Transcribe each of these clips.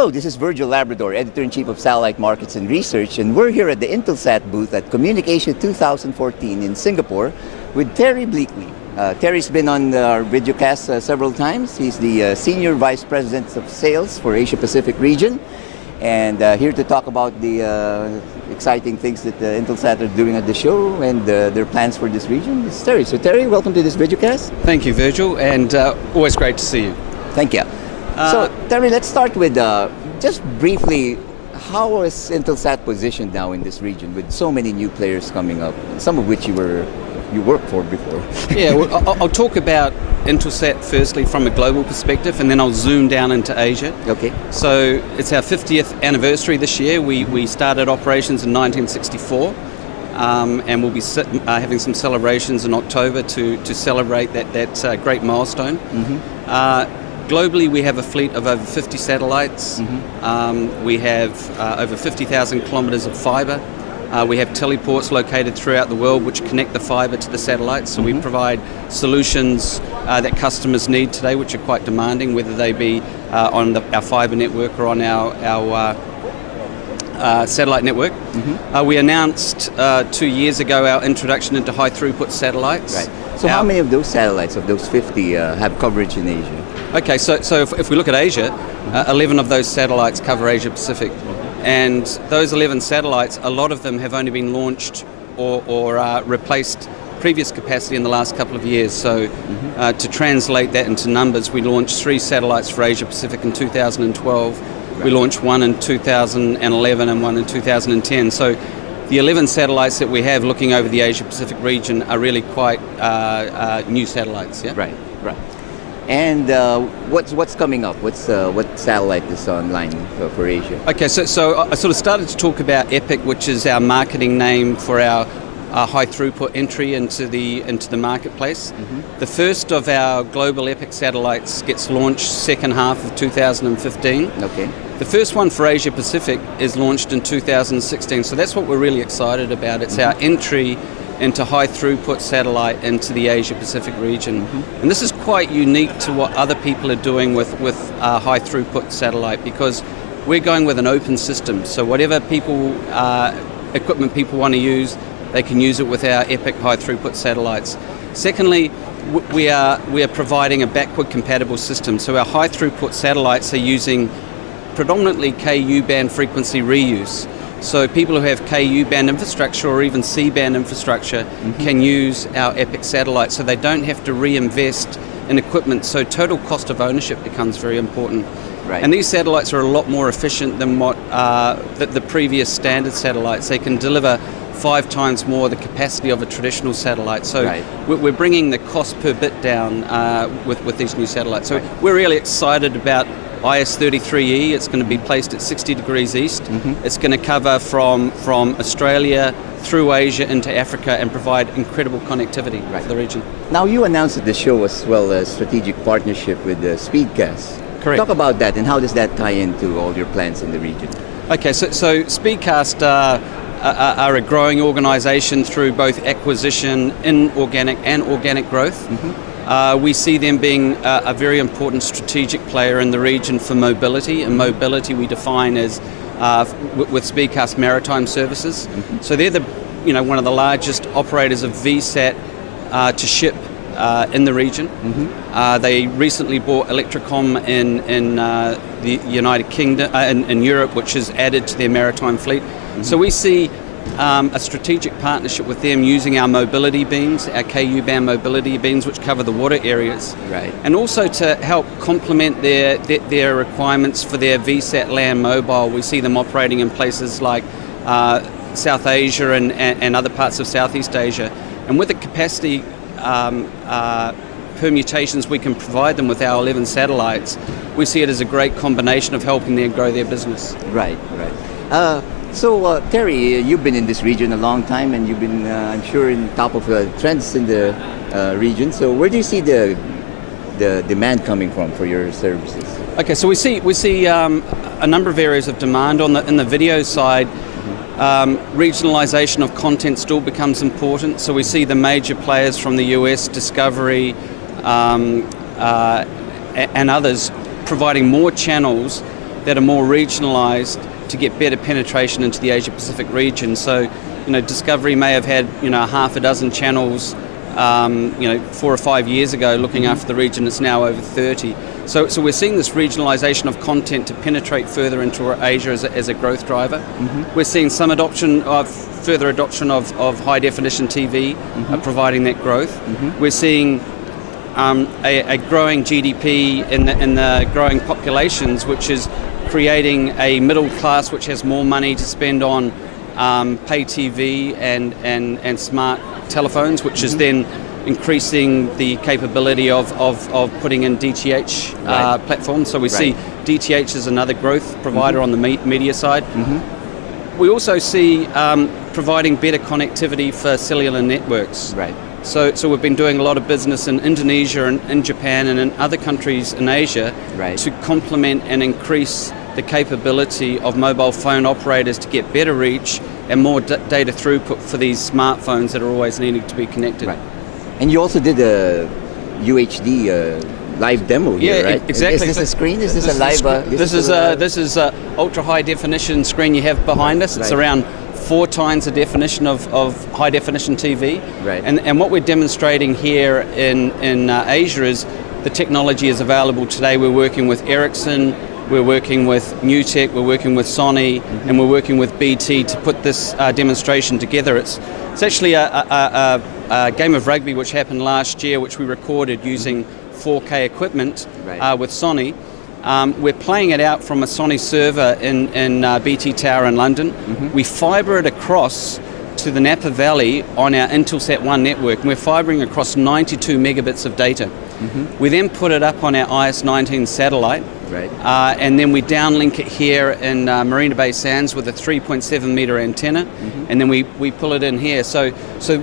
Hello, this is Virgil, Labrador, Editor-in-Chief of Satellite Markets and Research, and we're here at the Intelsat booth at CommunicAsia 2014 in Singapore with Terry Bleakley. Terry's been on our videocast several times. He's the Senior Vice President of Sales for Asia Pacific region, and here to talk about the exciting things that Intelsat are doing at the show and their plans for this region. It's Terry. So Terry, welcome to this videocast. Thank you, Virgil, and always great to see you. Thank you. So Terry, let's start with just briefly, how is Intelsat positioned now in this region with so many new players coming up, some of which you worked for before? Yeah, well, I'll talk about Intelsat firstly from a global perspective, and then I'll zoom down into Asia. Okay. So it's our 50th anniversary this year. We started operations in 1964, and we'll be having some celebrations in October to celebrate that great milestone. Mm-hmm. Globally, we have a fleet of over 50 satellites. Mm-hmm. We have over 50,000 kilometres of fibre. We have teleports located throughout the world which connect the fibre to the satellites. So we provide solutions that customers need today, which are quite demanding, whether they be on our fibre network or on our satellite network. Mm-hmm. We announced 2 years ago our introduction into high throughput satellites. Right. So how many of those satellites, of those 50, have coverage in Asia? Okay, so if we look at Asia, 11 of those satellites cover Asia Pacific. And those 11 satellites, a lot of them have only been launched or replaced previous capacity in the last couple of years. So to translate that into numbers, we launched 3 satellites for Asia Pacific in 2012. Right. We launched one in 2011 and one in 2010. So the 11 satellites that we have looking over the Asia Pacific region are really quite new satellites. Yeah? Right, right. And what's coming up? What satellite is online for Asia? Okay, so I sort of started to talk about EPIC, which is our marketing name for our high throughput entry into the marketplace. Mm-hmm. The first of our global EPIC satellites gets launched second half of 2015. Okay. The first one for Asia Pacific is launched in 2016, so that's what we're really excited about. It's our entry into high throughput satellite into the Asia Pacific region. Mm-hmm. And this is quite unique to what other people are doing with high throughput satellite, because we're going with an open system. So whatever equipment people want to use, they can use it with our EPIC high throughput satellites. Secondly, we are providing a backward compatible system. So our high throughput satellites are using predominantly Ku band frequency reuse. So people who have Ku band infrastructure or even C band infrastructure can use our EPIC satellite, so they don't have to reinvest in equipment. So total cost of ownership becomes very important. Right. And these satellites are a lot more efficient than what the previous standard satellites. They can deliver 5 times more the capacity of a traditional satellite. So we're bringing the cost per bit down with these new satellites. So we're really excited about IS-33E. It's going to be placed at 60 degrees east. Mm-hmm. It's going to cover from Australia through Asia into Africa and provide incredible connectivity for the region. Now, you announced at the show as well a strategic partnership with Speedcast. Correct. Talk about that, and how does that tie into all your plans in the region? Okay, so Speedcast are a growing organisation through both acquisition, inorganic and organic growth. Mm-hmm. We see them being a very important strategic player in the region for mobility, and mobility we define as with Speedcast maritime services. Mm-hmm. So they're one of the largest operators of VSAT to ship in the region. Mm-hmm. They recently bought Electrocom in the United Kingdom, in Europe, which has added to their maritime fleet. Mm-hmm. So we see a strategic partnership with them using our mobility beams, our Ku band mobility beams, which cover the water areas, and also to help complement their requirements for their VSAT land mobile. We see them operating in places like South Asia and other parts of Southeast Asia, and with the capacity permutations we can provide them with our 11 satellites, we see it as a great combination of helping them grow their business. Right. So Terry, you've been in this region a long time, and you've been, I'm sure, in top of trends in the region. So where do you see the demand coming from for your services? Okay, so we see a number of areas of demand in the video side. Regionalization of content still becomes important. So we see the major players from the US, Discovery, and others providing more channels that are more regionalised to get better penetration into the Asia Pacific region. So, Discovery may have had, half a dozen channels, 4 or 5 years ago looking after the region. It's now over 30. So we're seeing this regionalisation of content to penetrate further into Asia as a growth driver. We're seeing some further adoption of high definition TV, providing that growth. We're seeing a growing GDP in the growing populations, which is creating a middle class which has more money to spend on pay TV and smart telephones, which is then increasing the capability of putting in DTH platforms. So we see DTH as another growth provider on the media side. We also see providing better connectivity for cellular networks. So we've been doing a lot of business in Indonesia and in Japan and in other countries in Asia to complement and increase the capability of mobile phone operators to get better reach and more data throughput for these smartphones that are always needing to be connected. And you also did a UHD live demo here, right? Exactly. Is this a screen? Is this a live? This is a ultra high definition screen you have behind us. It's around 4 times the definition of high definition TV. And what we're demonstrating here in Asia is the technology is available today. We're working with Ericsson, we're working with Newtek, we're working with Sony, and we're working with BT to put this demonstration together. It's actually a game of rugby which happened last year, which we recorded using 4K equipment with Sony. We're playing it out from a Sony server in BT Tower in London. We fibre it across to the Napa Valley on our Intelsat 1 network, and we're fibring across 92 megabits of data. We then put it up on our IS-19 satellite, and then we downlink it here in Marina Bay Sands with a 3.7 metre antenna, and then we pull it in here. So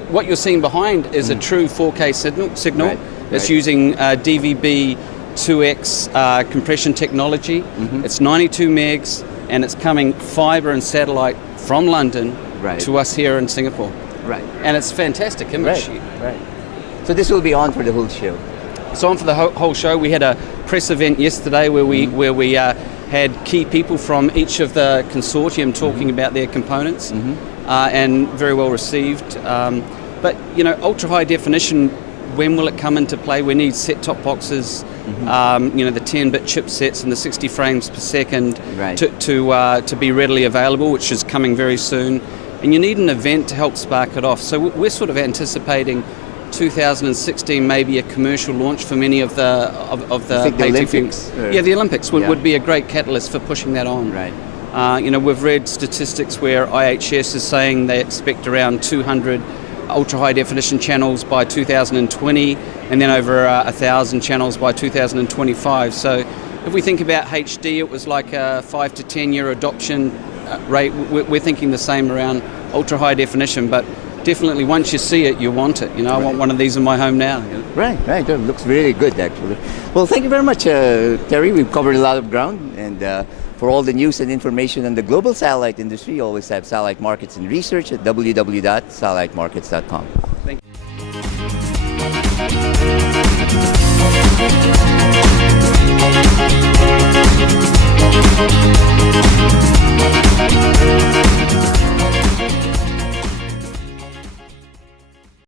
what you're seeing behind is a true 4K signal. It's using DVB 2X compression technology. It's 92 megs, and it's coming fibre and satellite from London to us here in Singapore. And it's fantastic image. So this will be on for the whole show. It's on for the whole show. We had a press event yesterday where we had key people from each of the consortium talking about their components, and very well received. But ultra high definition, when will it come into play? We need set-top boxes, the 10-bit chipsets and the 60 frames per second to be readily available, which is coming very soon. And you need an event to help spark it off. So we're sort of anticipating 2016 maybe a commercial launch for many of the the Olympics. The Olympics would be a great catalyst for pushing that on. We've read statistics where IHS is saying they expect around 200 ultra high definition channels by 2020, and then over 1,000 channels by 2025. So if we think about HD, it was like a 5 to 10 year adoption rate. We're thinking the same around ultra high definition, but definitely once you see it, you want it. I want one of these in my home now. Right. It looks really good, actually. Well, thank you very much, Terry. We've covered a lot of ground, and for all the news and information on the global satellite industry, you always have Satellite Markets and Research at www.satellitemarkets.com. Thank you.